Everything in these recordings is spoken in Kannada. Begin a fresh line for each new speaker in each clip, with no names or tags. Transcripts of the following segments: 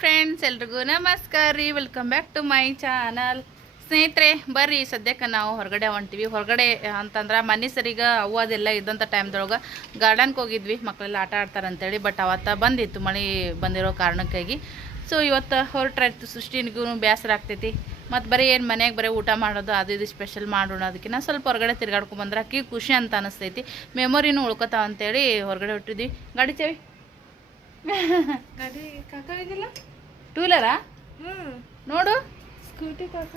ಫ್ರೆಂಡ್ಸ್ ಎಲ್ರಿಗೂ ನಮಸ್ಕಾರ ರೀ. Welcome back to my channel ಸ್ನೇಹಿತರೆ, ಬರ್ರಿ, ಸದ್ಯಕ್ಕೆ ನಾವು ಹೊರಗಡೆ ಹೊಂಟಿವಿ. ಹೊರಗಡೆ ಅಂತಂದ್ರೆ ಮನೆ ಸರಿಗ ಅವು ಅದೆಲ್ಲ ಇದ್ದಂಥ ಟೈಮ್ದೊಳಗೆ ಗಾರ್ಡನ್ಗೆ ಹೋಗಿದ್ವಿ. ಮಕ್ಕಳೆಲ್ಲ ಆಟ ಆಡ್ತಾರೆ ಅಂತೇಳಿ ಬಟ್ ಅವತ್ತ ಬಂದಿತ್ತು, ಮಳೆ ಬಂದಿರೋ ಕಾರಣಕ್ಕಾಗಿ. ಸೊ ಇವತ್ತು ಹೊರಟ್ರಾಯ್ತು. ಸೃಷ್ಟಿನಿಗೂ ಬೇಸರ ಆಗ್ತೈತಿ. ಮತ್ತು ಬರೀ ಏನು ಮನೆಗೆ ಬರೀ ಊಟ ಮಾಡೋದು, ಅದು ಇದು ಸ್ಪೆಷಲ್ ಮಾಡೋಣ. ಅದಕ್ಕಿಂತ ಸ್ವಲ್ಪ ಹೊರಗಡೆ ತಿರ್ಗಾಡ್ಕೊಂಡ್ ಬಂದ್ರೆ ಅಕ್ಕಿ ಖುಷಿ ಅಂತ ಅನಿಸ್ತೈತಿ. ಮೆಮೊರಿನೂ ಉಳ್ಕೊತಾವ ಅಂತೇಳಿ ಹೊರಗಡೆ ಹೊಟ್ಟಿದ್ವಿ ಗಾಡಿ ಚಾವಿ.
ಗಾಡಿ ಕಾಕ ಇದಿಲ್ಲ?
ಟೂ ವೀಲರಾ
ಹ್ಮ್.
ನೋಡು.
ಸ್ಕೂಟಿ ಕಾಕ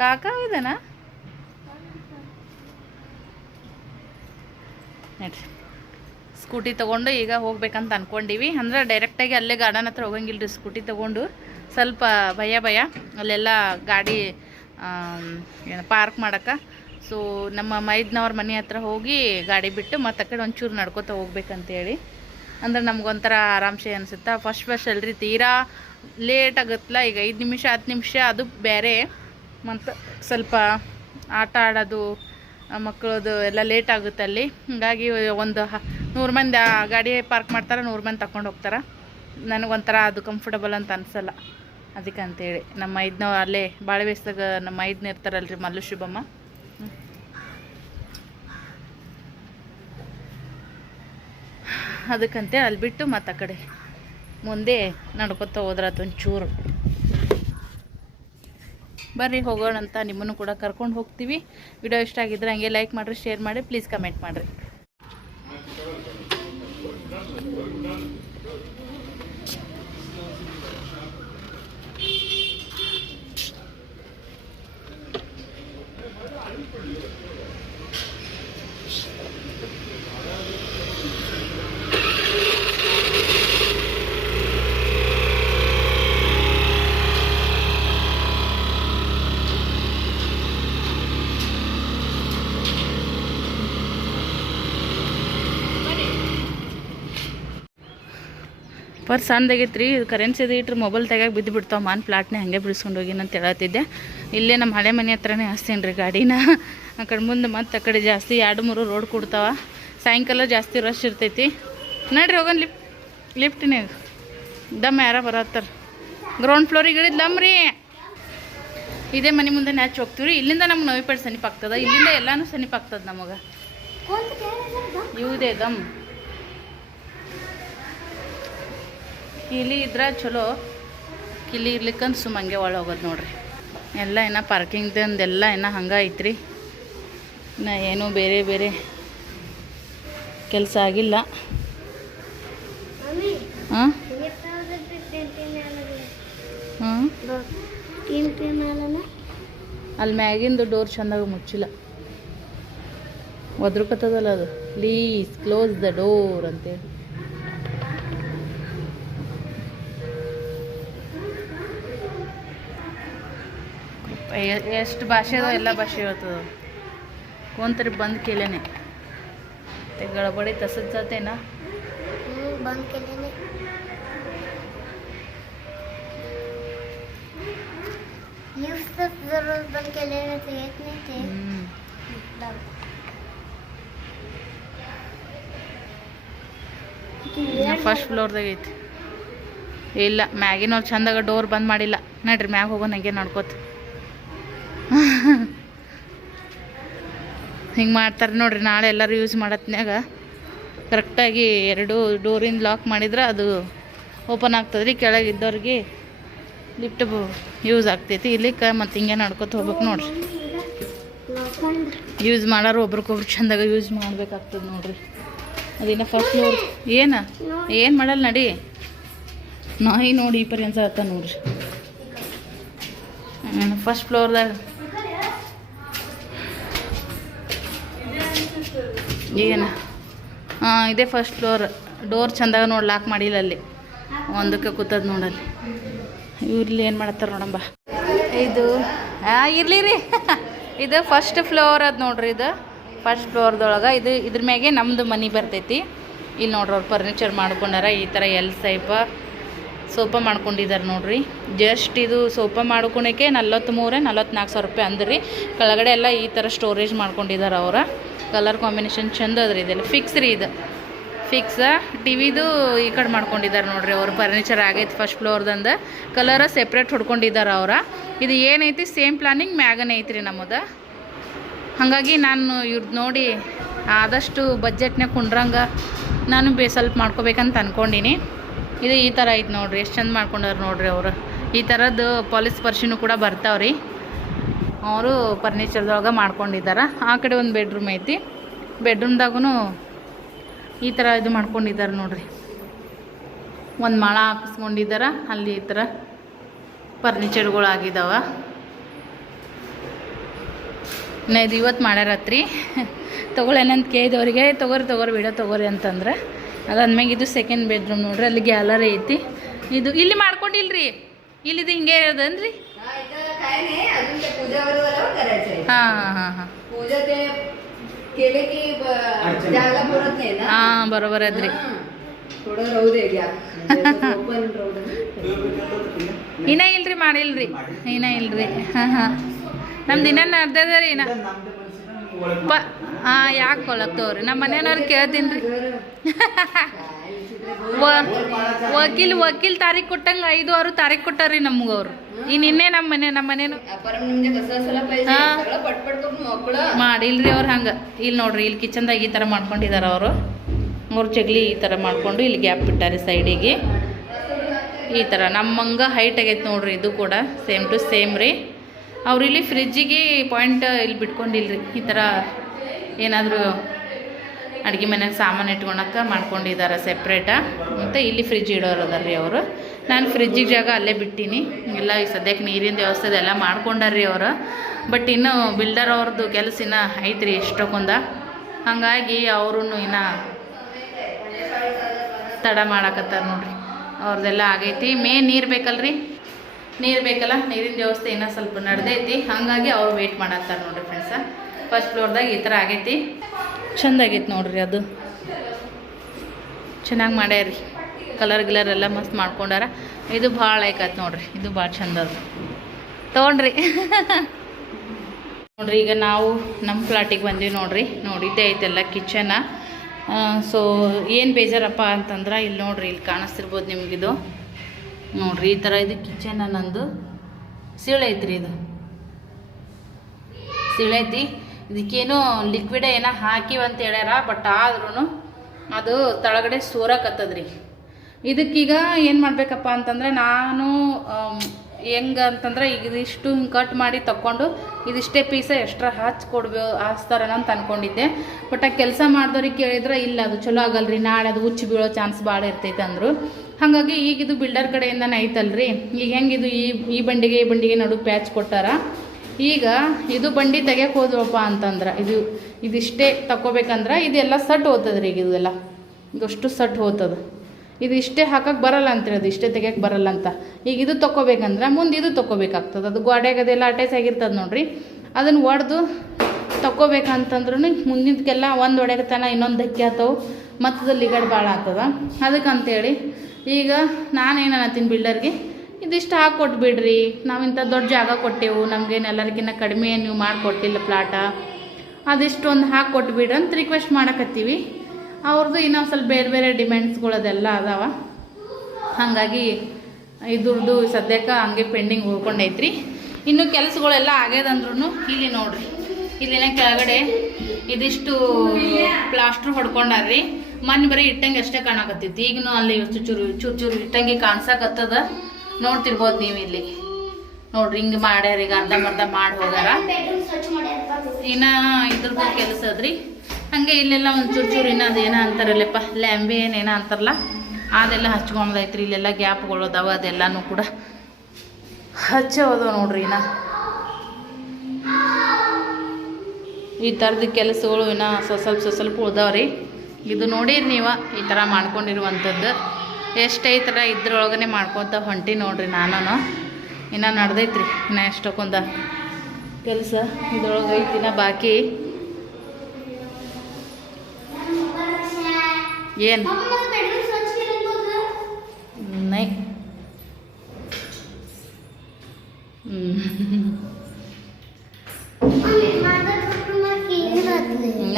ಕಾಕ ಇದನಾ ನೋಡ್ರಿ ಸ್ಕೂಟಿ ತೊಗೊಂಡು ಈಗ ಹೋಗ್ಬೇಕಂತ ಅನ್ಕೊಂಡಿವಿ. ಅಂದ್ರೆ ಡೈರೆಕ್ಟಾಗಿ ಅಲ್ಲೇ ಗಾರ್ಡನ್ ಹತ್ರ ಹೋಗಂಗಿಲ್ಲ ರೀ ಸ್ಕೂಟಿ ತಗೊಂಡು. ಸ್ವಲ್ಪ ಭಯ ಭಯ. ಅಲ್ಲೆಲ್ಲ ಗಾಡಿ ಏನು ಪಾರ್ಕ್ ಮಾಡಕ್ಕೆ. ಸೊ ನಮ್ಮ ಮೈದ್ನವ್ರ ಮನೆ ಹತ್ರ ಹೋಗಿ ಗಾಡಿ ಬಿಟ್ಟು ಮತ್ತೆ ಆ ಕಡೆ ಒಂಚೂರು ನಡ್ಕೋತ ಹೋಗ್ಬೇಕಂತೇಳಿ. ಅಂದ್ರೆ ನಮ್ಗೊಂಥರ ಆರಾಮ್ಸೆ ಅನಿಸುತ್ತೆ. ಫಸ್ಟ್ ಫಸ್ಟ್ ಅಲ್ರಿ ತೀರಾ ಲೇಟ್ ಆಗುತ್ತಲ್ಲ ಈಗ ಐದು ನಿಮಿಷ, ಹತ್ತು ನಿಮಿಷ ಅದು ಬೇರೆ ಮತ್ತು ಸ್ವಲ್ಪ ಆಟ ಆಡೋದು ಮಕ್ಕಳದು ಎಲ್ಲ ಲೇಟ್ ಆಗುತ್ತೆ ಅಲ್ಲಿ. ಹೀಗಾಗಿ ಒಂದು ನೂರು ಮಂದಿ ಗಾಡಿ ಪಾರ್ಕ್ ಮಾಡ್ತಾರೆ, ನೂರು ಮಂದಿ ತಗೊಂಡು ಹೋಗ್ತಾರೆ. ನನಗೊಂಥರ ಅದು ಕಂಫರ್ಟಬಲ್ ಅಂತ ಅನಿಸಲ್ಲ. ಅದಕ್ಕೆ ಅಂತೇಳಿ ನಮ್ಮ ಐದನೋ ಅಲ್ಲೇ ಬಾಳೆ ಬೇಸ್ದಾಗ ನಮ್ಮ ಐದನೇ ಇರ್ತಾರಲ್ರಿ ಮಲ್ಲು ಶುಭಮ್ಮ. ಅದಕ್ಕಂತೆ ಅಲ್ಲಿ ಬಿಟ್ಟು ಮತ್ತೆ ಆ ಕಡೆ ಮುಂದೆ ನಡ್ಕೊತ ಅದೊಂದು ಚೂರು ಬರ್ರಿ ಹೋಗೋಣ ಅಂತ ನಿಮ್ಮನ್ನು ಕೂಡ ಕರ್ಕೊಂಡು ಹೋಗ್ತೀವಿ. ವಿಡಿಯೋ ಇಷ್ಟ ಆಗಿದ್ರೆ ಹಂಗೆ ಲೈಕ್ ಮಾಡಿರಿ ಶೇರ್ ಮಾಡಿ ಪ್ಲೀಸ್ ಕಮೆಂಟ್ ಮಾಡಿರಿ. ಪರ್ ಸಣ್ಣದಾಗೈತ್ರಿ ಇದು ಕರೆನ್ಸಿದು ಇಟ್ರೆ ಮೊಬೈಲ್ ತೆಗ್ಯಾಗ ಬಿದ್ದು ಬಿಡ್ತಾವ ಮಾನ್ ಪ್ಲಾಟ್ನೇ ಹಾಗೆ ಬಿಡಿಸ್ಕೊಂಡು ಹೋಗಿನ ಅಂತ ಹೇಳತ್ತಿದ್ದೆ. ಇಲ್ಲೇ ನಮ್ಮ ಹಳೆ ಮನೆ ಹತ್ರನೇ ಹಾಸ್ತೀನಿ ರೀ ಗಾಡಿನ. ಆ ಕಡೆ ಮುಂದೆ ಮತ್ತೆ ಆ ಕಡೆ ಜಾಸ್ತಿ ಎರಡು ಮೂರು ರೋಡ್ ಕೊಡ್ತಾವೆ. ಸಾಯಂಕಾಲ ಜಾಸ್ತಿ ರಶ್ ಇರ್ತೈತಿ. ನೋಡ್ರಿ ಹೋಗೋಣ ಲಿಫ್ಟ್ ಲಿಫ್ಟ್ನಾಗ ದಮ್ ಯಾರ ಬರತ್ತಾರ. ಗ್ರೌಂಡ್ ಫ್ಲೋರಿಗೆ ಇಳಿದ್ ದಮ್ ರೀ ಇದೇ ಮನೆ ಮುಂದೆ ನ್ಯಾಚ್ ಹೋಗ್ತೀವಿ ರೀ ಇಲ್ಲಿಂದ ನಮ್ಗೆ ನವಿಪೇಟೆ ಸಮೀಪ ಆಗ್ತದ. ಇಲ್ಲಿಂದ ಎಲ್ಲಾನು ಸಮೀಪ ಆಗ್ತದೆ ನಮಗೆ. ಇವುದೇ ದಮ್. ಕಿಲಿ ಇದ್ರೆ ಚಲೋ. ಕಿಲಿ ಇರ್ಲಿಕ್ಕಂತ ಸುಮ್ಮ ಹಂಗೆ ಒಳ ಹೋಗೋದು ನೋಡ್ರಿ. ಎಲ್ಲ ಇನ್ನು ಪಾರ್ಕಿಂಗ್ದಂದೆಲ್ಲ ಇನ್ನು ಹಂಗೆ ಐತ್ರಿ. ನಾ ಏನೂ ಬೇರೆ ಬೇರೆ ಕೆಲಸ ಆಗಿಲ್ಲ. ಹಾಂ ಹಾಂ ಅಲ್ಲಿ ಮ್ಯಾಗಿಂದು ಡೋರ್ ಚಂದಾಗ ಮುಚ್ಚಿಲ್ಲ. ಒದ್ರಕತ್ತದಲ್ಲ ಅದು? ಪ್ಲೀಸ್ ಕ್ಲೋಸ್ ದ ಡೋರ್ ಅಂತೇಳಿ. ಎಷ್ಟು ಭಾಷೆ ಅದಾವ ಎಲ್ಲ ಭಾಷೆ ಹೇಳ್ತದ ಕೊಂತರಿ ಬಂದ್ ಕೇಳೇನೆ ते गडबडी तसंच जाते ना
बंद केलेले लिफ्ट जर बंद केलेले तर येत नाही ते
ಫಸ್ಟ್ ಫ್ಲೋರ್ದಾಗ ಐತಿ ಇಲ್ಲ ಮ್ಯಾಗಿನವ್ರು ಚಂದಾಗ ಡೋರ್ ಬಂದ್ ಮಾಡಿಲ್ಲ ನಡ್ರಿ ಮ್ಯಾಗ ಹೋಗೋಣ ಹಂಗೆ ನಡ್ಕೋತ ಹಿಂಗೆ ಮಾಡ್ತಾರೆ ನೋಡ್ರಿ, ನಾಳೆ ಎಲ್ಲರೂ ಯೂಸ್ ಮಾಡತ್ನಾಗ ಕರೆಕ್ಟಾಗಿ ಎರಡು ಡೋರಿಂದ ಲಾಕ್ ಮಾಡಿದ್ರೆ ಅದು ಓಪನ್ ಆಗ್ತದ್ರಿ ಕೆಳಗಿದ್ದವ್ರಿಗೆ ಲಿಫ್ಟ್ ಯೂಸ್ ಆಗ್ತೈತಿ. ಇಲ್ಲಿಕ್ಕೆ ಮತ್ತು ಹಿಂಗೆ ನಡ್ಕೊತ ಹೋಗ್ಬೇಕು ನೋಡ್ರಿ. ಯೂಸ್ ಮಾಡೋರು ಒಬ್ರಿಗೊಬ್ರು ಚಂದಾಗ ಯೂಸ್ ಮಾಡ್ಬೇಕಾಗ್ತದೆ ನೋಡ್ರಿ. ಅದಿನ್ನ ಫಸ್ಟ್ ಫ್ಲೋರ್ ಏನು? ಏನು ಮಾಡಲ್ಲ ನಡಿ? ನಾಯಿ ನೋಡಿ ಈ ಪರ್ಯಂತ ಅನ್ಸತ್ತ ನೋಡ್ರಿ. ಫಸ್ಟ್ ಫ್ಲೋರ್ದಾಗ ಏನು? ಹಾಂ ಇದೇ ಫಸ್ಟ್ ಫ್ಲೋರ್ ಡೋರ್ ಚಂದಾಗ ನೋಡಿ ಲಾಕ್ ಮಾಡಿಲ್ಲ ಅಲ್ಲಿ. ಒಂದಕ್ಕೆ ಕೂತದ್ ನೋಡಲ್ಲಿ ಇವ್ರಲ್ಲಿ ಏನು ಮಾಡತ್ತಾರ ನೋಡಂಬ ಇದು? ಹಾಂ ಇರ್ಲಿ ರೀ. ಇದು ಫಸ್ಟ್ ಫ್ಲೋರ್ ಅದು ನೋಡ್ರಿ ಇದು. ಫಸ್ಟ್ ಫ್ಲೋರ್ದೊಳಗೆ ಇದು ಇದ್ರ ಮ್ಯಾಗೆ ನಮ್ಮದು ಮನೆ ಬರ್ತೈತಿ. ಇಲ್ಲಿ ನೋಡ್ರಿ ಅವ್ರು ಫರ್ನಿಚರ್ ಮಾಡ್ಕೊಂಡಾರ ಈ ಥರ ಎಲ್ ಸೈಪ ಸೋಫಾ ಮಾಡ್ಕೊಂಡಿದ್ದಾರೆ ನೋಡ್ರಿ. ಜಸ್ಟ್ ಇದು ಸೋಫಾ ಮಾಡ್ಕೊಳಕ್ಕೆ ನಲ್ವತ್ತ್ಮೂರೇ ನಲ್ವತ್ನಾಲ್ಕು ಸಾವಿರ ರೂಪಾಯಿ ಅಂದ್ರಿ. ಕೆಳಗಡೆ ಎಲ್ಲ ಈ ಥರ ಸ್ಟೋರೇಜ್ ಮಾಡ್ಕೊಂಡಿದ್ದಾರೆ ಅವರ. ಕಲರ್ ಕಾಂಬಿನೇಷನ್ ಚಂದ ಅದ್ರಿ ಇದೆಲ್ಲ. ಫಿಕ್ಸ್ ರೀ ಇದು. ಫಿಕ್ಸ ಟಿ ವಿದು ಈ ಕಡೆ ಮಾಡ್ಕೊಂಡಿದ್ದಾರೆ ನೋಡ್ರಿ ಅವ್ರ. ಫರ್ನಿಚರ್ ಆಗೈತೆ ಫಸ್ಟ್ ಫ್ಲೋರ್ದಂದು ಕಲರ ಸೆಪ್ರೇಟ್ ಹೊಡ್ಕೊಂಡಿದ್ದಾರೆ ಅವರ. ಇದು ಏನೈತಿ? ಸೇಮ್ ಪ್ಲಾನಿಂಗ್ ಮ್ಯಾಗನೇ ಐತ್ರಿ ನಮ್ಮದು. ಹಾಗಾಗಿ ನಾನು ಇವ್ರದ್ದು ನೋಡಿ ಆದಷ್ಟು ಬಜೆಟ್ನಾಗ ಕುಂಡ್ರಂಗ ನಾನು ಬೇ ಸ್ವಲ್ಪ ಮಾಡ್ಕೋಬೇಕಂತ ಅಂದ್ಕೊಂಡಿನಿ ಇದು ಈ ಥರ ಐತೆ ನೋಡ್ರಿ, ಎಷ್ಟು ಚಂದ ಮಾಡ್ಕೊಂಡವ್ರು ನೋಡ್ರಿ ಅವರು. ಈ ಥರದ್ದು ಪಾಲಿಸ್ ಪರ್ಶಿನೂ ಕೂಡ ಬರ್ತಾವ್ರಿ. ಅವರು ಫರ್ನಿಚರ್ದೊಳಗೆ ಮಾಡ್ಕೊಂಡಿದ್ದಾರೆ. ಆ ಕಡೆ ಒಂದು ಬೆಡ್ರೂಮ್ ಐತಿ. ಬೆಡ್ರೂಮ್ದಾಗೂ ಈ ಥರ ಇದು ಮಾಡ್ಕೊಂಡಿದ್ದಾರೆ ನೋಡ್ರಿ. ಒಂದು ಮಳ ಹಾಕಿಸ್ಕೊಂಡಿದ್ದಾರೆ, ಅಲ್ಲಿ ಈ ಥರ ಆಗಿದಾವ. ಇದು ಇವತ್ತು ಮಾಡ್ಯಾರತ್ರಿ ತೊಗೊಳೇನಂತ ಕೇಳಿದವ್ರಿಗೆ, ತೊಗೋರಿ ತೊಗೋರಿ ಬಿಡೋ ತೊಗೋರಿ ಅಂತಂದ್ರೆ. ಅದಾದ್ಮ್ಯಾಗ ಇದು ಸೆಕೆಂಡ್ ಬೆಡ್ರೂಮ್ ನೋಡ್ರಿ ಅಲ್ಲಿ ಗ್ಯಾಲರಿ ಐತಿ. ಇದು ಇಲ್ಲಿ ಮಾಡ್ಕೊಂಡಿಲ್ರಿ? ಇಲ್ಲಿದು ಹಿಂಗೆ ಇರೋದನ್ರಿ? ಹಾಂ ಹಾಂ ಹಾಂ. ಹಾಂ ಬರೋಬರ್ ಇನ್ನ ಇಲ್ರಿ ಮಾಡಿಲ್ರಿ. ಇನ್ನ ಇಲ್ರಿ. ಹಾಂ ಹಾಂ. ನಮ್ದು ಇನ್ನ ಅರ್ಧ ರೀ ಇನ್ನ? ಪ ಹಾಂ ಯಾಕೆ ಕೊಲಕ್ ತಗೋರಿ ನಮ್ಮ ಮನೆಯವ್ರು ಕೇಳ್ತೀನಿ ರೀ. ವಕೀಲ್ ವಕೀಲ್ ತಾರೀಕು ಕೊಟ್ಟಂಗೆ ಐದು, ಆರು ತಾರೀಕು ಕೊಟ್ಟಾರಿ ನಮ್ಗವ್ರು ಈ ನಿನ್ನೆ ನಮ್ಮ ಮನೆ ನಮ್ಮ ಮನೇನು. ಮಾಡಿಲ್ರಿ ಅವ್ರು ಹಂಗ. ಇಲ್ಲಿ ನೋಡ್ರಿ ಇಲ್ಲಿ ಕಿಚನ್ದಾಗ ಈ ಥರ ಮಾಡ್ಕೊಂಡಿದ್ದಾರೆ ಅವರು. ಮೂರು ಚಗ್ಲಿ ಈ ಥರ ಮಾಡಿಕೊಂಡು ಇಲ್ಲಿ ಗ್ಯಾಪ್ ಬಿಟ್ಟಾರೆ ಸೈಡಿಗೆ. ಈ ಥರ ನಮ್ಮಂಗ ಹೈಟ್ ಆಗೈತೆ ನೋಡ್ರಿ ಇದು ಕೂಡ. ಸೇಮ್ ಟು ಸೇಮ್ ರೀ. ಅವ್ರು ಇಲ್ಲಿ ಫ್ರಿಜ್ಜಿಗೆ ಪಾಯಿಂಟ್ ಇಲ್ಲಿ ಬಿಟ್ಕೊಂಡಿಲ್ರಿ. ಈ ಥರ ಏನಾದರೂ ಅಡುಗೆ ಮನೆಗೆ ಸಾಮಾನು ಇಟ್ಕೊಳಕ್ಕೆ ಮಾಡ್ಕೊಂಡಿದ್ದಾರೆ ಸೆಪ್ರೇಟ ಮತ್ತು ಇಲ್ಲಿ ಫ್ರಿಜ್ ಇಡೋರು ಅದಾರ ರೀ ಅವರು. ನಾನು ಫ್ರಿಜ್ಜಿಗೆ ಜಾಗ ಅಲ್ಲೇ ಬಿಟ್ಟೀನಿ. ಎಲ್ಲ ಈ ಸದ್ಯಕ್ಕೆ ನೀರಿನ ವ್ಯವಸ್ಥೆ ಎಲ್ಲ ಮಾಡ್ಕೊಂಡಾರ್ರಿ ಅವರು. ಬಟ್ ಇನ್ನು ಬಿಲ್ಡರ್ ಅವ್ರದ್ದು ಕೆಲಸ ಇನ್ನು ಐತ್ರಿ ಎಷ್ಟೊಂದ ಹಾಗಾಗಿ ಅವರು ಇನ್ನು ತಡ ಮಾಡಕತ್ತಾರ ನೋಡ್ರಿ. ಅವ್ರದ್ದೆಲ್ಲ ಆಗೈತಿ. ಮೇನ್ ನೀರು ಬೇಕಲ್ರಿ? ನೀರು ಬೇಕಲ್ಲ, ನೀರಿನ ವ್ಯವಸ್ಥೆ ಇನ್ನೂ ಸ್ವಲ್ಪ ನಡೆದೈತಿ. ಹಾಗಾಗಿ ಅವ್ರು ವೇಟ್ ಮಾಡತ್ತಾರೆ ನೋಡ್ರಿ ಫ್ರೆಂಡ್ಸ ಫಸ್ಟ್ ಫ್ಲೋರ್ದಾಗ ಈ ಥರ ಆಗೈತಿ. ಚಂದ ಆಗೈತಿ ನೋಡ್ರಿ ಅದು. ಚೆನ್ನಾಗಿ ಮಾಡ್ಯಾರಿ. ಕಲರ್ ಗಿಲರ್ ಎಲ್ಲ ಮಸ್ತ್ ಮಾಡ್ಕೊಂಡಾರ. ಇದು ಭಾಳ ಐಕತ್ ನೋಡ್ರಿ. ಇದು ಭಾಳ ಚಂದ ಅದು. ತೊಗೊಂಡ್ರಿ. ನೋಡ್ರಿ, ಈಗ ನಾವು ನಮ್ಮ ಫ್ಲಾಟಿಗೆ ಬಂದೀವಿ ನೋಡ್ರಿ. ನೋಡಿ, ಇದೇ ಐತೆಲ್ಲ ಕಿಚನ ಸೊ ಏನು ಬೇಜಾರಪ್ಪ ಅಂತಂದ್ರೆ ಇಲ್ಲಿ ನೋಡ್ರಿ ಇಲ್ಲಿ ಕಾಣಿಸ್ತಿರ್ಬೋದು ನಿಮಗಿದು. ನೋಡ್ರಿ, ಈ ಥರ ಇದು ಕಿಚನ ನಂದು ಸೀಳೈತ್ರಿ ಇದು. ಸೀಳೈತಿ ಇದಕ್ಕೇನು ಲಿಕ್ವಿಡ್ ಏನೋ ಹಾಕಿವ್ ಅಂತ ಹೇಳ್ಯಾರ ಬಟ್ ಆದ್ರೂ ಅದು ತಳಗಡೆ ಸೋರಕತ್ತದ್ರಿ. ಇದಕ್ಕೀಗ ಏನು ಮಾಡಬೇಕಪ್ಪ ಅಂತಂದ್ರೆ ನಾನು ಹೆಂಗೆ ಅಂತಂದ್ರೆ ಈಗ ಇದಿಷ್ಟು ಕಟ್ ಮಾಡಿ ತಕ್ಕೊಂಡು ಇದಿಷ್ಟೇ ಪೀಸ ಎಕ್ಸ್ಟ್ರಾ ಹಚ್ಚಿ ಕೊಡ್ಬೇ ಹಾಸ್ತಾರನ ಅಂತ ಅನ್ಕೊಂಡಿದ್ದೆ. ಬಟ್ ಆ ಕೆಲಸ ಮಾಡಿದವ್ರಿಗೆ ಕೇಳಿದ್ರೆ ಇಲ್ಲ, ಅದು ಚಲೋ ಆಗಲ್ರಿ, ನಾಳೆ ಅದು ಹುಚ್ಚು ಬೀಳೋ ಚಾನ್ಸ್ ಭಾಳ ಇರ್ತೈತೆ ಅಂದರು. ಹಾಗಾಗಿ ಈಗಿದು ಬಿಲ್ಡರ್ ಕಡೆಯಿಂದನೇ ಐತಲ್ರಿ ಈಗ ಹೆಂಗಿದು ಈ ಈ ಬಂಡಿಗೆ ಈ ಬಂಡಿಗೆ ನಡು ಪ್ಯಾಚ್ ಕೊಟ್ಟಾರ. ಈಗ ಇದು ಬಂಡಿ ತೆಗಿಯಕ್ಕೆ ಹೋದ್ವಪ್ಪ ಅಂತಂದ್ರೆ, ಇದು, ಇದಿಷ್ಟೇ ತಗೋಬೇಕಂದ್ರೆ ಇದೆಲ್ಲ ಸಟ್ ಹೋಗ್ತದ್ರಿ ಈಗ ಇದೆಲ್ಲ. ಇದಷ್ಟು ಸಟ್ ಹೋಗ್ತದೆ ಇದು ಇಷ್ಟೇ ಹಾಕಕ್ಕೆ ಬರಲ್ಲ ಅಂತೀರಿ, ಅದು ಇಷ್ಟೇ ತೆಗಿಯಕ್ಕೆ ಬರಲ್ಲ ಅಂತ. ಈಗ ಇದು ತಗೋಬೇಕಂದ್ರೆ ಮುಂದೆ ಇದು ತಗೋಬೇಕಾಗ್ತದೆ ಅದು ಗೋಡೆಗೆ ಅದೆಲ್ಲ ಅಟ್ಯಾಚ್ ಆಗಿರ್ತದೆ ನೋಡ್ರಿ. ಅದನ್ನು ಒಡೆದು ತಗೋಬೇಕಂತಂದ್ರೂ ಮುಂದಿನದಕ್ಕೆಲ್ಲ ಒಂದು ಒಡೆಗೆ ತನ ಇನ್ನೊಂದು ಧಕ್ಕೆ ಆತವು. ಮತ್ತದು ಲಿಗಡ್ ಭಾಳ ಆಗ್ತದೆ ಅದಕ್ಕೆ ಅಂತೇಳಿ ಈಗ ನಾನೇನು ಅನ್ನತ್ತೀನಿ ಬಿಲ್ಡರ್ಗೆ? ಇದಿಷ್ಟು ಹಾಕ್ಕೊಟ್ಬಿಡ್ರಿ ನಾವು ಇಂಥ ದೊಡ್ಡ ಜಾಗ ಕೊಟ್ಟೆವು. ನಮಗೇನು ಎಲ್ಲರಿಗಿನ ಕಡಿಮೆ ನೀವು ಮಾಡಿಕೊಟ್ಟಿಲ್ಲ ಪ್ಲಾಟ ಅದಿಷ್ಟು ಒಂದು ಹಾಕ್ಕೊಟ್ಟು ಬಿಡ್ರಿ ಅಂತ ರಿಕ್ವೆಸ್ಟ್ ಮಾಡಕತ್ತೀವಿ. ಅವ್ರದ್ದು ಇನ್ನೊಂದು ಸ್ವಲ್ಪ ಬೇರೆ ಬೇರೆ ಡಿಮ್ಯಾಂಡ್ಸ್ಗಳು ಅದೆಲ್ಲ ಅದಾವ. ಹಾಗಾಗಿ ಇದ್ರದ್ದು ಸದ್ಯಕ್ಕೆ ಹಂಗೆ ಪೆಂಡಿಂಗ್ ಉಳ್ಕೊಂಡೈತ್ರಿ. ಇನ್ನು ಕೆಲಸಗಳೆಲ್ಲ ಆಗ್ಯದಂದ್ರೂ ಇಲ್ಲಿ ನೋಡ್ರಿ. ಇಲ್ಲಿನ ಕೆಳಗಡೆ ಇದಿಷ್ಟು ಪ್ಲಾಸ್ಟರ್ ಹೊಡ್ಕೊಂಡಾರ್ರಿ. ಮನೆ ಬರೀ ಇಟ್ಟಂಗೆ ಅಷ್ಟೇ ಕಾಣಕತ್ತೈತಿ. ಈಗನು ಅಲ್ಲಿ ಚೂರು ಚೂರು ಚೂರು ಇಟ್ಟಂಗೆ ಕಾಣ್ಸಕತ್ತದ. ನೋಡ್ತಿರ್ಬೋದು ನೀವು ಇಲ್ಲಿ. ನೋಡ್ರಿ, ಹಿಂಗೆ ಮಾಡ್ಯಾರ ಈಗ ಅರ್ಧಂಬರ್ಧ ಮಾಡಿ ಹೋಗ್ಯಾರ. ಇನ್ನ ಇದ್ರದ್ದು ಕೆಲಸ ಅದ್ರಿ. ಹಂಗೆ ಇಲ್ಲೆಲ್ಲ ಒಂದು ಚೂರು ಚೂರು ಇನ್ನ ಅದೇನ ಅಂತಾರಲ್ಲಪ್ಪ, ಲ್ಯಾಂಬೆ ಏನೇನ ಅಂತಾರಲ್ಲ, ಅದೆಲ್ಲ ಹಚ್ಕೊಂಬದೈತ್ರಿ. ಇಲ್ಲೆಲ್ಲ ಗ್ಯಾಪ್ಗಳು ಅದಾವ, ಅದೆಲ್ಲನೂ ಕೂಡ ಹಚ್ಚೋದು ನೋಡ್ರಿ ಇನ್ನ. ಈ ಥರದ ಕೆಲಸಗಳು ಇನ್ನೂ ಸ್ವಲ್ಪ ಸ್ವಲ್ಪ ಸ್ವಲ್ಪ ಉಳ್ದಾವ್ರಿ. ಇದು ನೋಡಿರಿ ನೀವು ಈ ಥರ ಮಾಡ್ಕೊಂಡಿರುವಂಥದ್ದು ಎಷ್ಟೇ ಈ ಥರ ಇದ್ರೊಳಗನೆ ಮಾಡ್ಕೊತ ಹೊಂಟಿ ನೋಡಿರಿ ನಾನು ಇನ್ನೂ ನಡೆದೈತ್ರಿ, ಇನ್ನು ಎಷ್ಟಕ್ಕೊಂದ ಕೆಲಸ ಇದ್ರೊಳಗೆ ಐತಿ ದಿನ ಬಾಕಿ. ಏನು? ನೈ.
ಹ್ಞೂ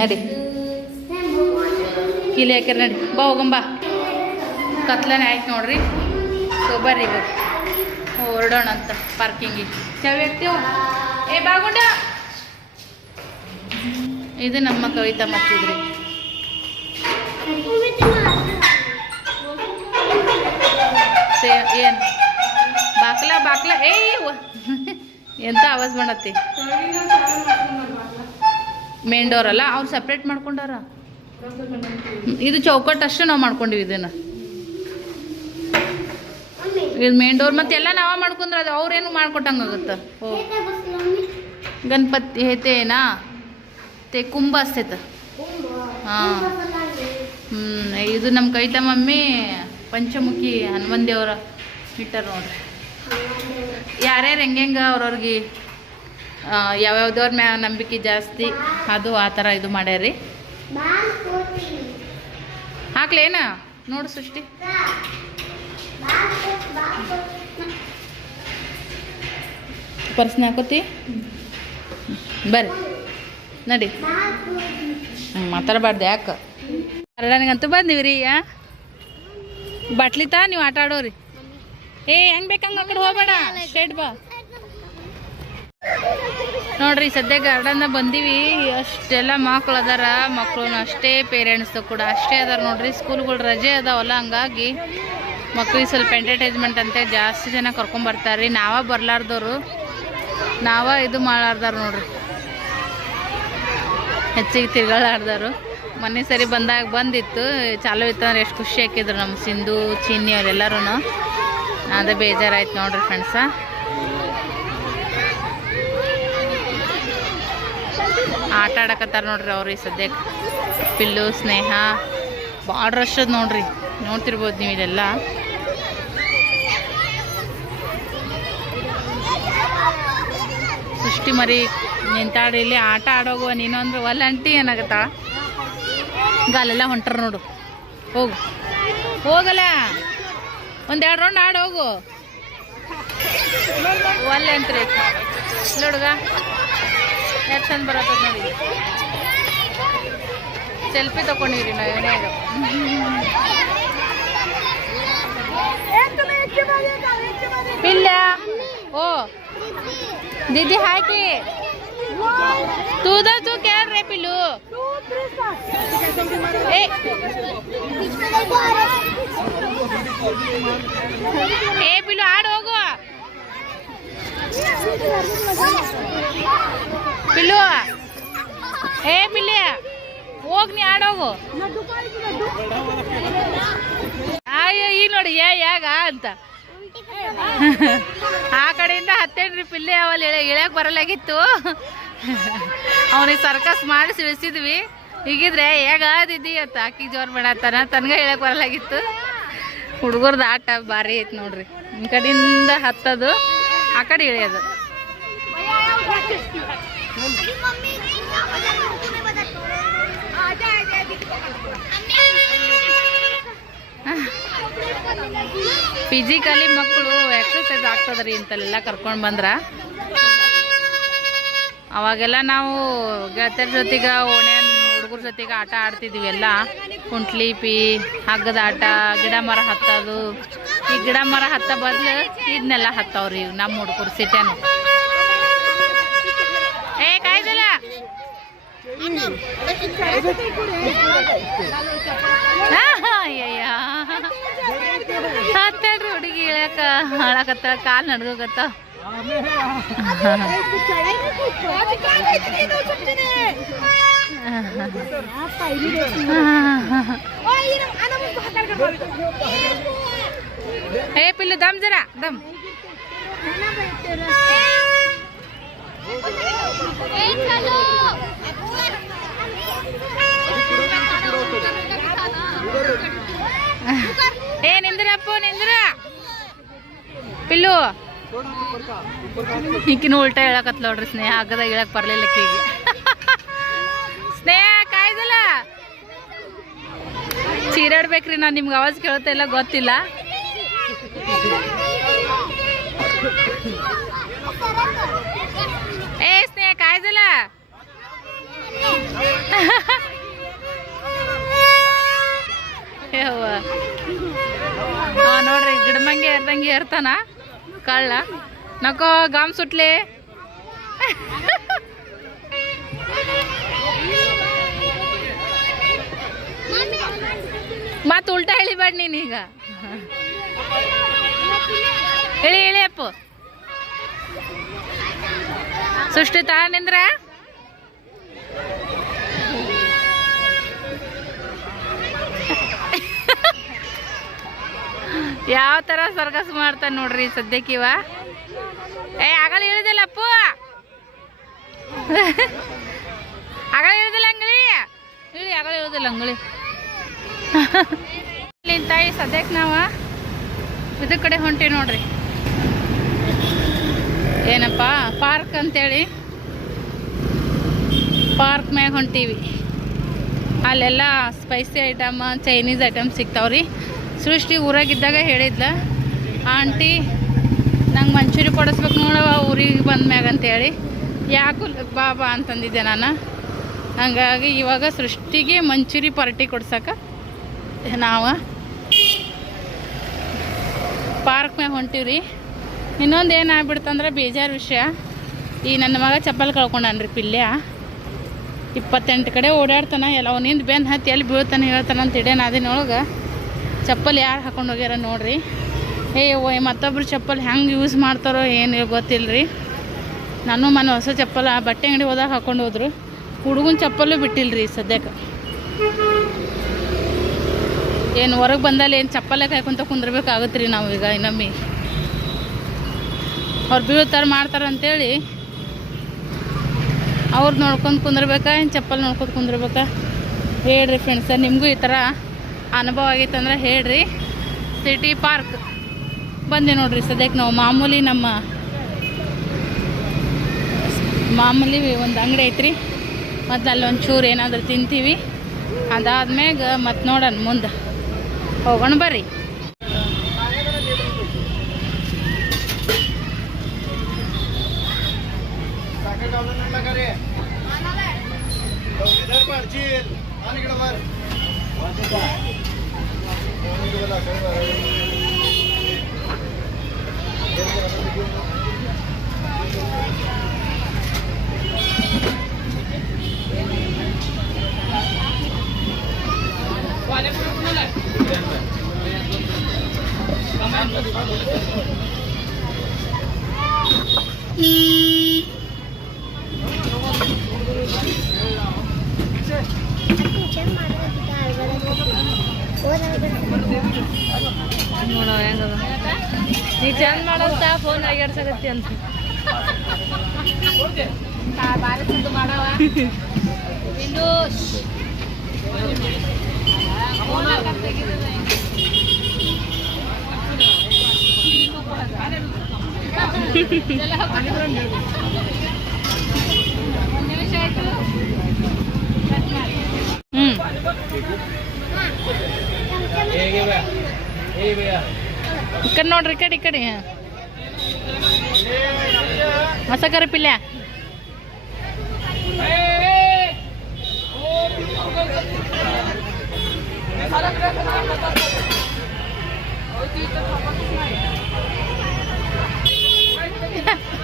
ನಡಿ.
ಕೀಲಿ ಹಾಕ್ಯಾರ ನಡಿ. ಬಾ ಹೋಗಂಬ ಕತ್ಲನೇ ಆಯ್ತು ನೋಡ್ರಿ. ಸೊ ಬರ್ರಿ ಬರ್ರಿ ಹೊರಡೋಣ ಅಂತ ಪಾರ್ಕಿಂಗಿಗೆ ಚಾವಿ ಹಾಕ್ತೀವ ಏ ಬಾಗುಂಡ ಇದು ನಮ್ಮ ಕವಿತಾ ಮತ್ತಿದ್ರಿ. ಏನು? ಬಾಕ್ಲ ಬಾಕ್ಲ. ಏ ಎಂತ ಆವಾಜ್ ಮಾಡತ್ತಿ? ಮೇನ್ ಡೋರ್ ಅಲ್ಲ, ಅವ್ರು ಸಪ್ರೇಟ್ ಮಾಡ್ಕೊಂಡಾರ? ಇದು ಚೌಕಟ್ ಅಷ್ಟೇ ನಾವು ಮಾಡ್ಕೊಂಡಿವಿ ಇದನ್ನು. ಇದು ಮೇನ್ ಡೋರ್ ಮತ್ತೆ ಎಲ್ಲ ನಾವೇ ಮಾಡ್ಕೊಂಡ್ರೆ ಅದು ಅವ್ರೇನು ಮಾಡ್ಕೊಟ್ಟಂಗಾಗುತ್ತೆ ಓ. ಗಣಪತಿ ಹೇತೆ ತೇ, ಕುಂಭ ಅಸ್ತೇತ. ಹಾಂ. ಹ್ಞೂ ಇದು ನಮ್ಮ ಕೈತ ಮಮ್ಮಿ ಪಂಚಮುಖಿ ಹನುಮನ್ ದೇವರ ಇಟ್ಟಾರ ನೋಡ್ರಿ. ಯಾರ್ಯಾರು ಹೆಂಗೆ ಅವ್ರವ್ರಿಗೆ? ಯಾವ್ಯಾವ ದೇವ್ರ ಮ್ಯಾ ನಂಬಿಕೆ ಜಾಸ್ತಿ, ಅದು ಆ ಥರ ಇದು ಮಾಡ್ಯಾರಿ ಹಾಕ್ಲೇನ ನೋಡು ಸೃಷ್ಟಿ. ಪರ್ಸ್ನ ಹಾಕೋತಿ? ಬರ್ರಿ. ನಡಿ. ಮಾತಾಡಬಾರ್ದು ಯಾಕೆ? ಹರಡನಿಗಂತೂ ಬಂದೀವಿ ರೀ ಯಾ ಬಾಟ್ಲಿ ತಾ, ನೀವು ಆಟ ಆಡೋರಿ. ಏ, ಹೆಂಗ್ ಬೇಕಂಗೆ ಆ ಕಡೆ ಹೋಗಬೇಡ. ಸ್ಟೇಟ್ ಬಾ. ನೋಡ್ರಿ, ಸದ್ಯ ಗಾರ್ಡನ್ ಬಂದೀವಿ. ಅಷ್ಟೆಲ್ಲ ಮಕ್ಳು ಅದಾರ. ಮಕ್ಳು ಅಷ್ಟೇ ಪೇರೆಂಟ್ಸ್ ಕೂಡ ಅಷ್ಟೇ ಅದಾರ ನೋಡ್ರಿ. ಸ್ಕೂಲ್ಗಳು ರಜೆ ಅದಾವಲ್ಲ, ಹಂಗಾಗಿ ಮಕ್ಳಿಗೆ ಸ್ವಲ್ಪ ಎಂಟರ್ಟೈನ್ಮೆಂಟ್ ಅಂತ ಜಾಸ್ತಿ ಜನ ಕರ್ಕೊಂಬರ್ತಾರ್ರಿ ನಾವ ಬರ್ಲಾರ್ದವ್ರು. ನಾವ ಇದು ಮಾಡಾರ್ದಾರ ನೋಡ್ರಿ. ಹೆಚ್ಚಿಗೆ ತಿರ್ಗಾಡಾಡ್ದಾರು ಮೊನ್ನೆ ಸರಿ ಬಂದಾಗ ಬಂದಿತ್ತು. ಚಾಲು ಇತ್ತು ಅಂದ್ರೆ ಎಷ್ಟು ಖುಷಿ ಹಾಕಿದ್ರು ನಮ್ಮ ಸಿಂಧು, ಚಿನ್ನಿ ಅವರೆಲ್ಲರೂ ಅದೇ ಬೇಜಾರಾಯ್ತು ನೋಡ್ರಿ ಫ್ರೆಂಡ್ಸ ಆಟ ಆಡಕತ್ತಾರ ನೋಡ್ರಿ ಅವ್ರು ಈ ಸದ್ಯಕ್ಕೆ. ಪಿಲ್ಲು, ಸ್ನೇಹ, ಭಾಳ ರಶ್ ಅದ ನೋಡ್ರಿ. ನೋಡ್ತಿರ್ಬೋದು ನೀವು ಇದೆಲ್ಲ. ಸೃಷ್ಟಿ ಮರಿ ನಿಂತಾಡ್ರಿ, ಇಲ್ಲಿ ಆಟ ಆಡೋಗುವ ನೀನು ಅಂದ್ರೆ ಒಲ್ಲ ಅಂಟಿ ಏನಾಗತ್ತ? ಅಲ್ಲೆಲ್ಲ ಹೊಂಟ್ರ ನೋಡು. ಹೋಗು. ಹೋಗಲ್ಲ. ಒಂದೆರಡು ರೌಂಡ್ ಆಡ, ಹೋಗು. ಒಲ್ಲೆ ಅಂತ್ರಿ. ನೋಡುಗ. ಎಷ್ಟು ಚಂದ ಬರತ್ತದ ನೋಡಿ ಸೆಲ್ಫಿ ತಗೊಂಡಿವ್ರಿ ನಾವು ಏನಾಗ ಪಿಲ್ಲ ಓ दीदी हाय की तू उधर तू क्या रे पिल्लू ए ए पिल्लू आड़ ಹೋಗು ಪಿಲ್ಲು ಏ ಪಿಲ್ಲಿ ಹೋಗ್ ನೀ ಆಡೋಗು. ಅಯ್ಯೋ ಈ ನೋಡಿ, ಏ, ಯಾಗ ಅಂತ. ಆ ಕಡೆಯಿಂದ ಹತ್ತೇನ್ರಿ ಪಿಲ್ಲೆ ಅವಲ್ಲಿ ಇಳೆ ಇಳ್ಯಾಕ ಬರಲಾಗಿತ್ತು. ಅವನಿಗೆ ಸರ್ಕಸ್ ಮಾಡಿ ಸಿಳಿಸಿದ್ವಿ. ಹೀಗಿದ್ರೆ ಹೇಗಾದಿದ್ದಿ ಅಂತ ಅಕ್ಕಿ ಜೋರ್ ಮಾಡತ್ತಾನ ತನಗ ಹೇಳಕ್ ಬರಲಾಗಿತ್ತು. ಹುಡುಗರ್ದು ಆಟ ಭಾರಿ ಐತಿ ನೋಡ್ರಿ. ಈ ಕಡೆಯಿಂದ ಹತ್ತದು, ಆ ಕಡೆ ಇಳಿಯೋದು ಫಿಸಿಕಲಿ ಮಕ್ಕಳು ಎಕ್ಸಸೈಸ್ ಆಗ್ತದ್ರಿ ಇಂತಲ್ಲೆಲ್ಲ ಕರ್ಕೊಂಡು ಬಂದ್ರ. ಅವಾಗೆಲ್ಲ ನಾವು ಗೆಳತಿಯರ ಜೊತೆಗೆ ಓಣೆ ಹುಡುಗರ ಜೊತೆಗೆ ಆಟ ಆಡ್ತಿದ್ವಿ ಎಲ್ಲ. ಕುಂಟ್ಲಿ ಪಿ ಹಗ್ಗದ ಆಟ ಗಿಡ ಮರ ಹತ್ತೋದು. ಈ ಗಿಡ ಮರ ಹತ್ತ ಬದಲು ಇದನ್ನೆಲ್ಲ ಹತ್ತವ್ರಿ ನಮ್ಮ ಹುಡುಗರು ಸಿಟೇನು. ಅಯ್ಯಯ್ಯ ಹತ್ತೇಳ್ರಿ ಹುಡುಗಿ ಇಳ್ಯಾಕ ಹಾಳಾಕತ್ತ ಕಾಲು ನಡ್ಗೋಕತ್ತ ಏ ಪಿಲ್ಲು ದಮ್ ಜರ ದಮ್ ಏ ನಿಂದ್ರಪ್ಪ, ನಿಂದ್ರ? ಪಿಲ್ಲು. ಈಕಿನ ಉಲ್ಟಾ ಹೇಳಕತ್ ನೋಡ್ರಿ ಸ್ನೇಹ ಹಗ್ಗದಾಗ ಹೇಳಕ್ ಬರ್ಲಿಲ್ಲ ಕೀಗೆ ಸ್ನೇಹ, ಕಾಯ್ದಲ್ಲ? ಚೀರಾಡ್ಬೇಕ್ರಿ, ನಾನು ನಿಮ್ಗೆ ಅವಾಜ್ ಕೇಳುತ್ತೆ ಇಲ್ಲ, ಗೊತ್ತಿಲ್ಲ. ಏ, ಸ್ನೇಹ, ಕಾಯ್ದಲ್ಲ? ಹಾ ನೋಡ್ರಿ, ಗಿಡಮಂಗೆ ಏರ್ದಂಗೆ ಏರ್ತಾನ ಕಳ್ಳ. ನಕೋ, ಗಾಮ್ ಸುಟ್ಲಿ. ಮತ್ ಉಲ್ಟಾ ಹೇಳಿಬೇಡ ನೀನೀಗ ಹೇಳಿ ಹೇಳಿ ಅಪ್ಪು. ಸೃಷ್ಟಿ ತಾ ನಿಂದ್ರ? ಯಾವ ತರ ಸರ್ಕಸ್ ಮಾಡ್ತಾನ ನೋಡ್ರಿ ಸದ್ಯಕ್ಕಿವ ಏ ಆಗಲ್ ಹೇಳಿದಿಲ್ಲ ಅಪ್ಪು. ಆಗಲ್ ಹೇಳಿದಿಲ್ಲ ಅಂಗಳಿ? ಹೇಳಿ ಆಗಲ್ ಇಳಿದಿಲ್ಲ ಅಂಗಳಿ. ಇಲ್ಲಿಂದ ತಾಯಿ ಸದ್ಯಕ್ಕೆ ನಾವ ಇದ್ರ ಕಡೆ ಹೊಂಟಿ ನೋಡ್ರಿ. ಏನಪ್ಪ ಪಾರ್ಕ್ ಅಂತೇಳಿ. ಪಾರ್ಕ್ ಮ್ಯಾಗ ಹೊಂಟೀವಿ. ಅಲ್ಲೆಲ್ಲ ಸ್ಪೈಸಿ ಐಟಮ್ ಚೈನೀಸ್ ಐಟಮ್ ಸಿಗ್ತಾವ್ರಿ. ಸೃಷ್ಟಿ ಊರಾಗಿದ್ದಾಗ ಹೇಳಿದ್ಲ, ಆಂಟಿ, ನಂಗೆ ಮಂಚೂರಿ ಕೊಡಿಸ್ಬೇಕು ನೋಡವ ಊರಿಗೆ ಬಂದ ಮ್ಯಾಗ ಅಂತೇಳಿ. ಯಾಕು ಬಾ ಬಾ ಅಂತಂದಿದ್ದೆ ನಾನು. ಹಂಗಾಗಿ ಇವಾಗ ಸೃಷ್ಟಿಗೆ ಮಂಚೂರಿ ಪಾರ್ಟಿ ಕೊಡ್ಸಕ್ಕೆ ನಾವು ಪಾರ್ಕ್ ಮ್ಯಾಗ ಹೊಂಟೀವ್ರಿ. ಇನ್ನೊಂದು ಏನಾಗ್ಬಿಡ್ತಂದ್ರೆ ಬೇಜಾರು ವಿಷಯ. ಈ ನನ್ನ ಮಗ ಚಪ್ಪಲ್ ಕಳ್ಕೊಂಡಾನ್ರಿ ಪಿಲ್ಯ. ಇಪ್ಪತ್ತೆಂಟು ಕಡೆ ಓಡಾಡ್ತಾನೆ, ಎಲ್ಲ ಅವನಿಂದ ಬೆನ್ನು ಹತ್ತಿ ಎಲ್ಲಿ ಬೀಳ್ತಾನೆ ಹೇಳ್ತಾನೆ ಅಂತ ಇಡೇನ ಅದಿನೊಳಗೆ ಚಪ್ಪಲ್ ಯಾರು ಹಾಕೊಂಡು ಹೋಗ್ಯಾರ ನೋಡ್ರಿ. ಏ ಓಯ್ ಮತ್ತೊಬ್ರು ಚಪ್ಪಲ್ ಹೆಂಗೆ ಯೂಸ್ ಮಾಡ್ತಾರೋ ಏನು ಗೊತ್ತಿಲ್ಲ ರೀ ನಾನು ಮನೆ ಹೊಸ ಚಪ್ಪಲ್ ಬಟ್ಟೆ ಅಂಗಡಿ ಹೋದಾಗ ಹಾಕೊಂಡು ಹೋದ್ರು. ಹುಡುಗನ ಚಪ್ಪಲು ಬಿಟ್ಟಿಲ್ರಿ ಸದ್ಯಕ್ಕೆ ಏನು ಹೊರಗೆ ಬಂದಲ್ಲಿ ಏನು ಚಪ್ಪಲೆ ಕಾಯ್ಕೊಂತ ಕುಂದಿರ್ಬೇಕಾಗತ್ತೆ ರೀ ನಾವು ಈಗ ಇನ್ನೊಮ್ಮೆ. ಅವ್ರು ಬೀಳ್ತಾರೆ ಮಾಡ್ತಾರೆ ಅಂತೇಳಿ ಅವ್ರು ನೋಡ್ಕೊಂಡು ಕುಂದ್ರಬೇಕಾ, ಏನು ಚಪ್ಪಲ್ ನೋಡ್ಕೊಂಡು ಕುಂದ್ರಬೇಕಾ? ಹೇಳ್ರಿ ಫ್ರೆಂಡ್ಸ ನಿಮಗೂ ಈ ಥರ ಅನುಭವ ಆಗೈತೆ ಅಂದ್ರೆ ಹೇಳ್ರಿ. ಸಿಟಿ ಪಾರ್ಕ್ ಬಂದೆ ನೋಡ್ರಿ ಸದ್ಯಕ್ಕೆ ನಾವು. ಮಾಮೂಲಿ ನಮ್ಮ ಮಾಮೂಲಿ ಒಂದು ಅಂಗಡಿ ಐತ್ರಿ. ಮತ್ತು ಅಲ್ಲಿ ಚೂರು ಏನಾದರೂ ತಿಂತೀವಿ. ಅದಾದ್ಮ್ಯಾಗ ಮತ್ತೆ ನೋಡೋಣ ಮುಂದೆ. ಹೋಗೋಣ ಬರ್ರಿ. ನೋಡೋ ಹೆಂಗದ ನೀ ಚಂದ ಮಾಡಂತ ಫೋನ್ ಅಗ್ಯಾಡ್ಸಕತ್ತಿ ಅಂತ ಬಾರಿ ಸುದ್ದು ಮಾಡವ ಇನ್ನು ಹ್ಞೂ ಈ ಕಡೆ ನೋಡ್ರಿ ಈ ಕಡೆ ಈ ಕಡೆ ಹೊಸ ಕರಿಪಿಲ್ಯ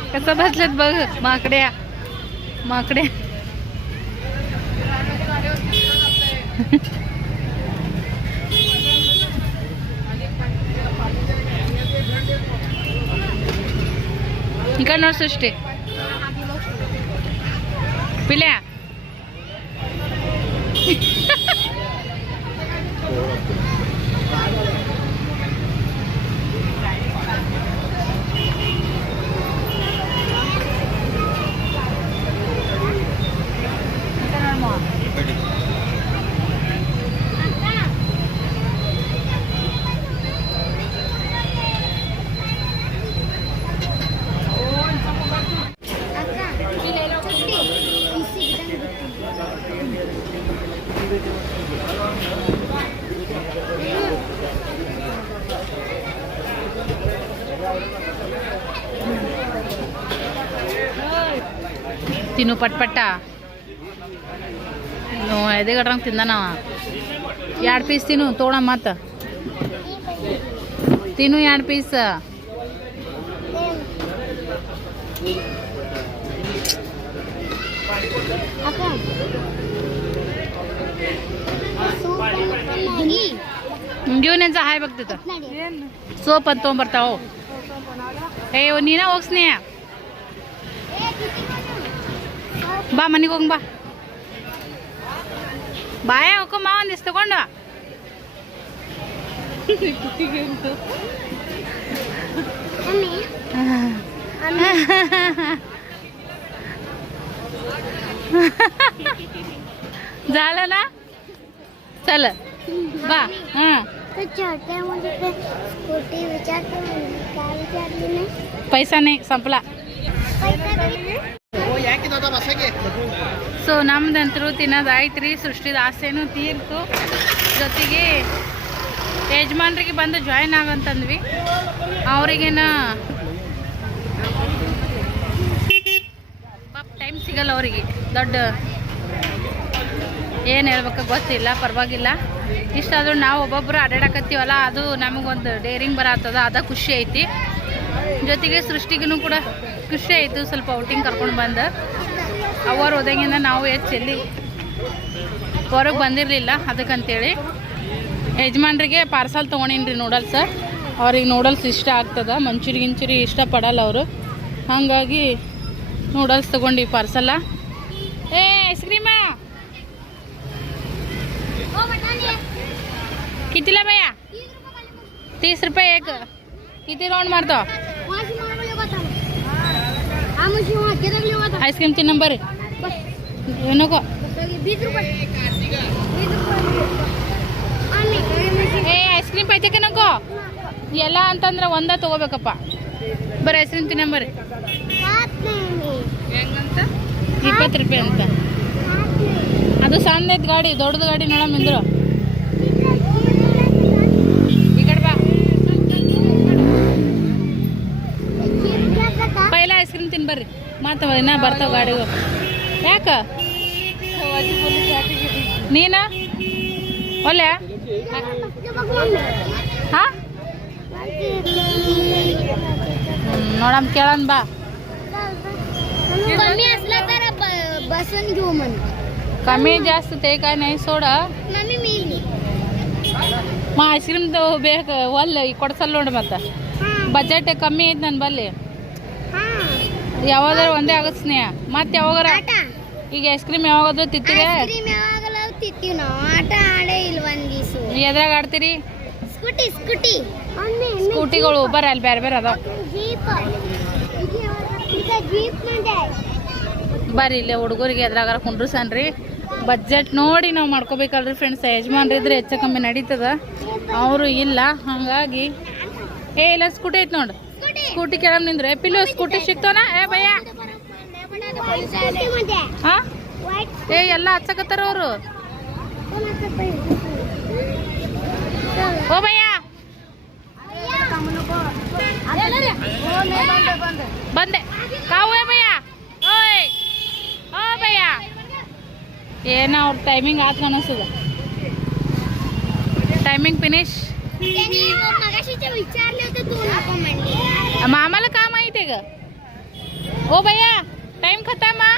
कसं बसलेत बघ माकड्या माकड्या You cannot sustain. Pilea. తిను పట్పట్ట నువ్వు ఎదే కట్టడానికి తిందానావా యాడ్ పీస్ తిను తోడం మాత తిను యాడ్
పీస్ घेऊन यांचा
हाय बघ तिथं
सोप
पण तो बरता हो ए ओ नीना ओक्स नाही బా మణికోంగ బా బాయే ఒక మా
అందిస్తే కొండ
झालं ना चल बा
स्कूटी विचारते
पैसा नाही संपला ಸೊ ನಮ್ದಂತರೂ ತಿನ್ನೋದಾಯ್ತು ರೀ ಸೃಷ್ಟಿದ ಆಸೆನೂ ತೀರ್ತು. ಜೊತೆಗೆ ಯಜಮಾನ್ರಿಗೆ ಬಂದು ಜಾಯ್ನ್ ಆಗಂತಂದ್ವಿ. ಅವ್ರಿಗೇನ ಟೈಮ್ ಸಿಗಲ್ಲ ಅವರಿಗೆ. ದೊಡ್ಡ ಏನು ಹೇಳ್ಬೇಕು ಗೊತ್ತಿಲ್ಲ, ಪರವಾಗಿಲ್ಲ. ಇಷ್ಟಾದರೂ ನಾವು ಒಬ್ಬೊಬ್ಬರು ಅಡ್ಡಾಡಕತ್ತೀವಲ್ಲ ಅದು ನಮಗೊಂದು ಡೇರಿಂಗ್ ಬರತ್ತದ, ಅದ ಖುಷಿ ಐತಿ. ಜೊತೆಗೆ ಸೃಷ್ಟಿಗೂ ಕೂಡ ಖುಷಿ ಆಯಿತು ಸ್ವಲ್ಪ ಔಟಿಂಗ್ ಕರ್ಕೊಂಡು ಬಂದ. ಅವರು ಹೋದಾಗಿಂದ ನಾವು ಹೆಚ್ಚು ಎಲ್ಲಿ ಹೊರಗೆ ಬಂದಿರಲಿಲ್ಲ ಅದಕ್ಕಂತೇಳಿ. ಯಜಮಾನ್ರಿಗೆ ಪಾರ್ಸಲ್ ತೊಗೊಂಡಿನ್ರಿ ನೂಡಲ್ಸ್ ಅವ್ರಿಗೆ ನೂಡಲ್ಸ್ ಇಷ್ಟ ಆಗ್ತದೆ ಮಂಚೂರಿ ಗಿಂಚೂರಿ ಇಷ್ಟಪಡಲ್ಲ ಅವರು. ಹಾಗಾಗಿ ನೂಡಲ್ಸ್ ತೊಗೊಂಡು ಪಾರ್ಸಲ್ಲ ಏ ಐಸ್ ಕ್ರೀಮ ಕಿತ್ತಿಲ್ಲ ಭಯ ತೀಸ್
ರೂಪಾಯಿ
ಏಕ.
ಕಿತ್ತಿ ರೌಂಡ್ ಮಾಡ್ತಾವ ಐಸ್ ಕ್ರೀಮ್ ತಿನ್ನಂಬರ್ರಿ ಏನೋ
ಏ ಐಸ್ ಕ್ರೀಮ್ ಪೈತೇಕೇನಕ್ಕೋ ಎಲ್ಲ ಅಂತಂದ್ರೆ ಒಂದ ತಗೋಬೇಕಪ್ಪ. ಬರೀ ಐಸ್ ಕ್ರೀಮ್ ತಿನ್ನಂಬರ್ರಿ ಇಪ್ಪತ್ತು ರೂಪಾಯಿ ಅಂತ. ಅದು ಸಣ್ಣ ಗಾಡಿ ದೊಡ್ಡದು ಗಾಡಿ ನೋಡಮ್ ಇಂದ್ರು. ಬರ್ರಿ. ಮಾತವ ಇನ್ನ ಬರ್ತಾವ ಗಾಡಿ ಯಾಕ? ನೀನ? ಒಲ್ಲೆ ನೋಡಮ್ ಕೇಳನ್ ಬಾ. ಕಮ್ಮಿ ಜಾಸ್ತಿ ತೇಕಾಯಿ
ನೈ ಸೋಡ.
ಮಾ ಐಸ್ ಕ್ರೀಮ್ ಬೇಕು ಒಲ್ಲ ಈಗ ಕೊಡ್ಸಲ್ ನೋಡಿ ಮತ್ತೆ. ಬಜೆಟ್ ಕಮ್ಮಿ ಐತೆ ನನ್ನ ಬಲ್ಲಿ. ಯಾವಾಗಾರ ಒಂದೇ ಆಗುತ್ತೆ ಸ್ನೇಹ. ಮತ್ತೆ ಯಾವಾಗಾರ ಈಗ ಐಸ್ ಕ್ರೀಮ್ ಯಾವಾಗಾದ್ರೂ ತಿತ್ತೀರ
ಆಟ ಆಡೇ ಇಲ್ಲ
ಎದ್ರಾಗ ಆಡ್ತೀರಿ?
ಸ್ಕೂಟಿ ಸ್ಕೂಟಿ
ಸ್ಕೂಟಿಗಳು ಬರ ಅಲ್ಲಿ ಬೇರೆ ಬೇರೆ ಅದಾವ ಬರ್ರಿ ಇಲ್ಲೇ ಹುಡುಗರಿಗೆ ಎದ್ರಾಗಾರ ಕುಂಡ್ರಸನ್ರಿ. ಬಜೆಟ್ ನೋಡಿ ನಾವು ಮಾಡ್ಕೋಬೇಕಲ್ರಿ ಫ್ರೆಂಡ್ಸ್ ಯಜಮಾನ್ರಿ ಇದ್ರೆ ಹೆಚ್ಚು ಕಮ್ಮಿ ನಡೀತದ. ಅವರು ಇಲ್ಲ ಹಾಗಾಗಿ. ಏ ಇಲ್ಲ ಸ್ಕೂಟಿ ಐತೆ ನೋಡು. ಸ್ಕೂಟಿ ಕೇಳಮ್ ನಿಂದ್ರೆ. ಪಿಲ್ಲು ಸ್ಕೂಟಿ ಸಿಕ್ತೋನ ಏ
ಭಯ
ಹಾ? ಏ, ಎಲ್ಲ ಹಚ್ಚಕತ್ತಾರ ಅವರು. ಓ ಭಯ ಬಂದೆ. ಕಾವು ಭಯ ಓಯ್. ಓ ಭಯ ಏನ ಅವ್ರ ಟೈಮಿಂಗ್ ಆತ್ ಕಾಣಿಸ್ತದ ಟೈಮಿಂಗ್ ಫಿನಿಶ್
मग
आम्हाला का माहीत आहे ग? हो भैया टाइम खतम
का?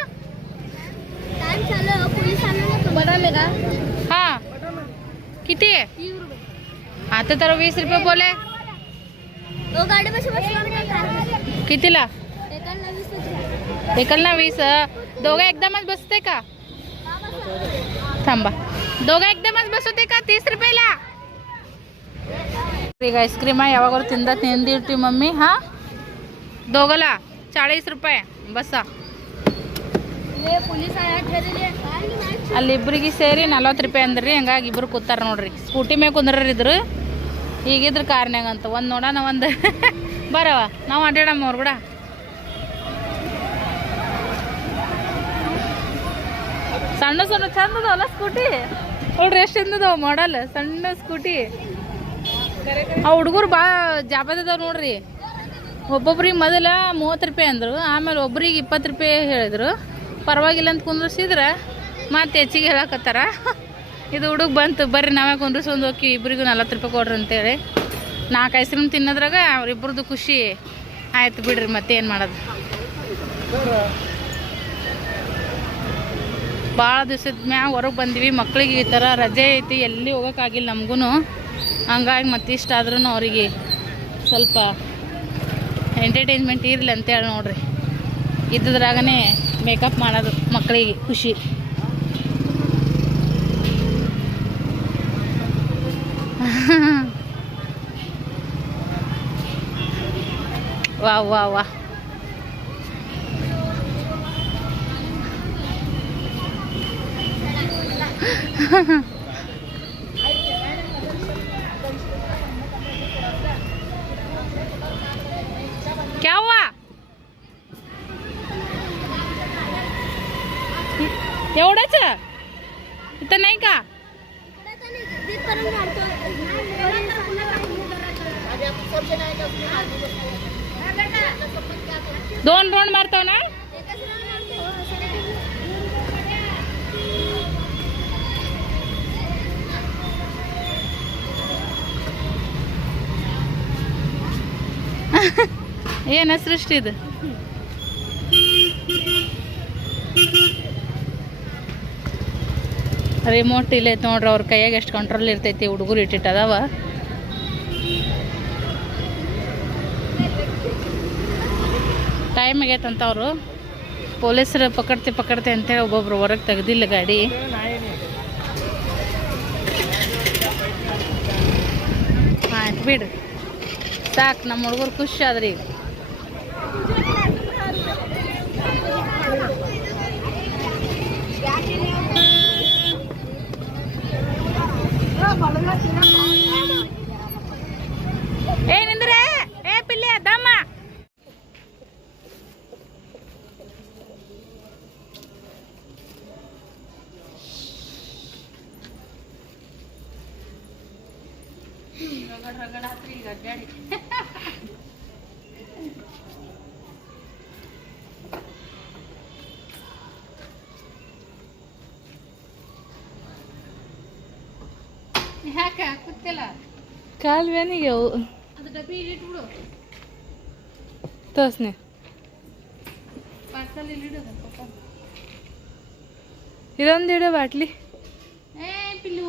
हा. किती आहे? आता तर वीस रुपये बोले. कितीला?
एकल
ना वीस दोघं एकदमच बसते का? थांबा. दोघं एकदमच बसवते का? तीस रुपयाला? ಈಗ ಐಸ್ ಕ್ರೀಮ ಯಾವಾಗಲೂ ತಿಂದ ತಿಂದಿರ್ತೀವಿ ಮಮ್ಮಿ, ಹಾ?
ದೋಗಲ, ಚಾಳೀಸ್ ರೂಪಾಯಿ ಬಸ್ಸ
ಅಲ್ಲಿ ಇಬ್ರಿಗೆ ಸೇರಿ ನಲ್ವತ್ತು ರೂಪಾಯಿ ಅಂದ್ರಿ, ಹಂಗಾಗಿ ಇಬ್ರು ಕೂತಾರ ನೋಡ್ರಿ. ಸ್ಕೂಟಿ ಮೇಲೆ ಕುಂದ್ರಿದ್ರು ಈಗಿದ್ರ ಕಾರ್ನ್ಯಾಗ ಅಂತ. ಒಂದು ನೋಡೋಣ, ಒಂದು. ಬರವ, ನಾವು ಅಡ್ಡಾಡಮ್ಮ ಅವ್ರು ಕೂಡ ಸಣ್ಣ ಸಣ್ಣ ಚಂದದವಲ್ಲ ಸ್ಕೂಟಿ? ನೋಡ್ರಿ, ಎಷ್ಟು ಚಂದದವ ಮಾಡಲ್ ಸಣ್ಣ ಸ್ಕೂಟಿ. ಆ ಹುಡುಗರು ಭಾಳ ಜಾಬದದಾವ ನೋಡ್ರಿ. ಒಬ್ಬೊಬ್ರಿಗೆ ಮೊದಲ ಮೂವತ್ತು ರೂಪಾಯಿ ಅಂದರು, ಆಮೇಲೆ ಒಬ್ರಿಗೆ ಇಪ್ಪತ್ತು ರೂಪಾಯಿ ಹೇಳಿದ್ರು. ಪರವಾಗಿಲ್ಲ ಅಂತ ಕುಂದ್ರಿಸಿದ್ರೆ ಮತ್ತೆ ಹೆಚ್ಚಿಗೆ ಹೇಳಕತ್ತಾರ. ಇದು ಹುಡುಗ ಬಂತು, ಬರ್ರಿ ನಾವೇ ಕುಂದ್ರಿಸೊಂದು ಹೋಗಿ ಇಬ್ಬರಿಗೂ ನಲ್ವತ್ತು ರೂಪಾಯಿ ಕೊಡ್ರಿ ಅಂತೇಳಿ. ನಾಲ್ಕು ಐಸ್ ಕ್ರೀಮ್ ತಿನ್ನೋದ್ರಾಗ ಅವ್ರಿಬ್ರದ್ದು ಖುಷಿ ಆಯ್ತು ಬಿಡ್ರಿ ಮತ್ತೆ ಏನು ಮಾಡೋದು. ಭಾಳ ದಿವ್ಸದ ಮ್ಯಾಗ ಹೊರಗೆ ಬಂದ್ವಿ ಮಕ್ಕಳಿಗೆ ಈ ಥರ ರಜೆ ಐತಿ, ಎಲ್ಲಿ ಹೋಗೋಕ್ಕಾಗಿಲ್ಲ ನಮಗೂ ಹಂಗಾಗಿ ಮತ್ತೆ ಇಷ್ಟ ಆದ್ರೂ ಅವರಿಗೆ ಸ್ವಲ್ಪ ಎಂಟರ್ಟೈನ್ಮೆಂಟ್ ಇರಲಿ ಅಂತೇಳಿ ನೋಡ್ರಿ. ಇದ್ದದ್ರಾಗನೇ ಮೇಕಪ್ ಮಾಡೋದು ಮಕ್ಕಳಿಗೆ ಖುಷಿ. ವಾ ವಾ ವಾ दोन रोड मारतो ना ಏನ ಸೃಷ್ಟಿ ಇದು ರಿಮೋಟ್ ಇಲ್ಲೇ ನೋಡ್ರಿ ಅವ್ರ ಕೈಯಾಗ ಎಷ್ಟು ಕಂಟ್ರೋಲ್ ಇರ್ತೈತಿ ಹುಡುಗರು ಇಟ್ಟಿಟ್ಟು ಅದಾವ ಟೈಮ್ ಆಗೈತಂತ ಅವರು ಪೊಲೀಸರು ಪಕಡ್ತಿ ಪಕಡ್ತಿ ಅಂತೇಳಿ ಒಬ್ಬೊಬ್ರು ಹೊರಗೆ ತೆಗ್ದಿಲ್ಲ ಗಾಡಿ. ಆಯ್ತು ಬಿಡು. ಸಾಕು ನಮ್ಮ ಹುಡುಗರು ಖುಷಿ ಆದ್ರಿ. ಏನಿಂದ್ರೆ ಏ ಪಿಲ್ಲೆ, ದಮ್ಮ ರಗಡ್ ರಗಡ್ ಹತ್ರಿ ಈಗ ಅಡ್ಡಾಡಿ ಯಾಕ ಕೂತಿಲ್ಲ ಕಾಲು ಬೇನಿಗೆ ಅವು ಅದು ಡಬ್ಬಿ ಇಟ್ಬಿಡು ತೋರ್ಸ್ನೆ ಪಾರ್ಸಲ್ ಇಲ್ಲಿಡು ಇದೊಂದು ಇಡು ಬಾಟ್ಲಿ ಏ ಪಿಲ್ಲು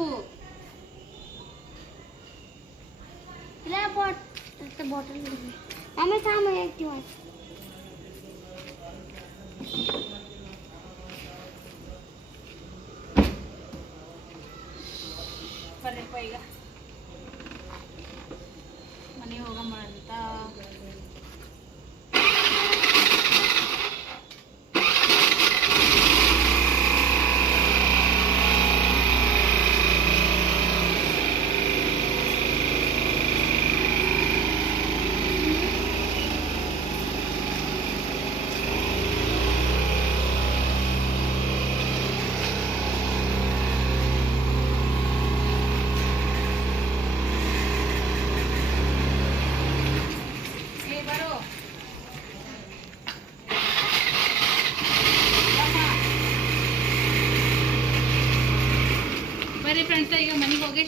ಈಗ ಮನೆಗೆ ಹೋಗಿ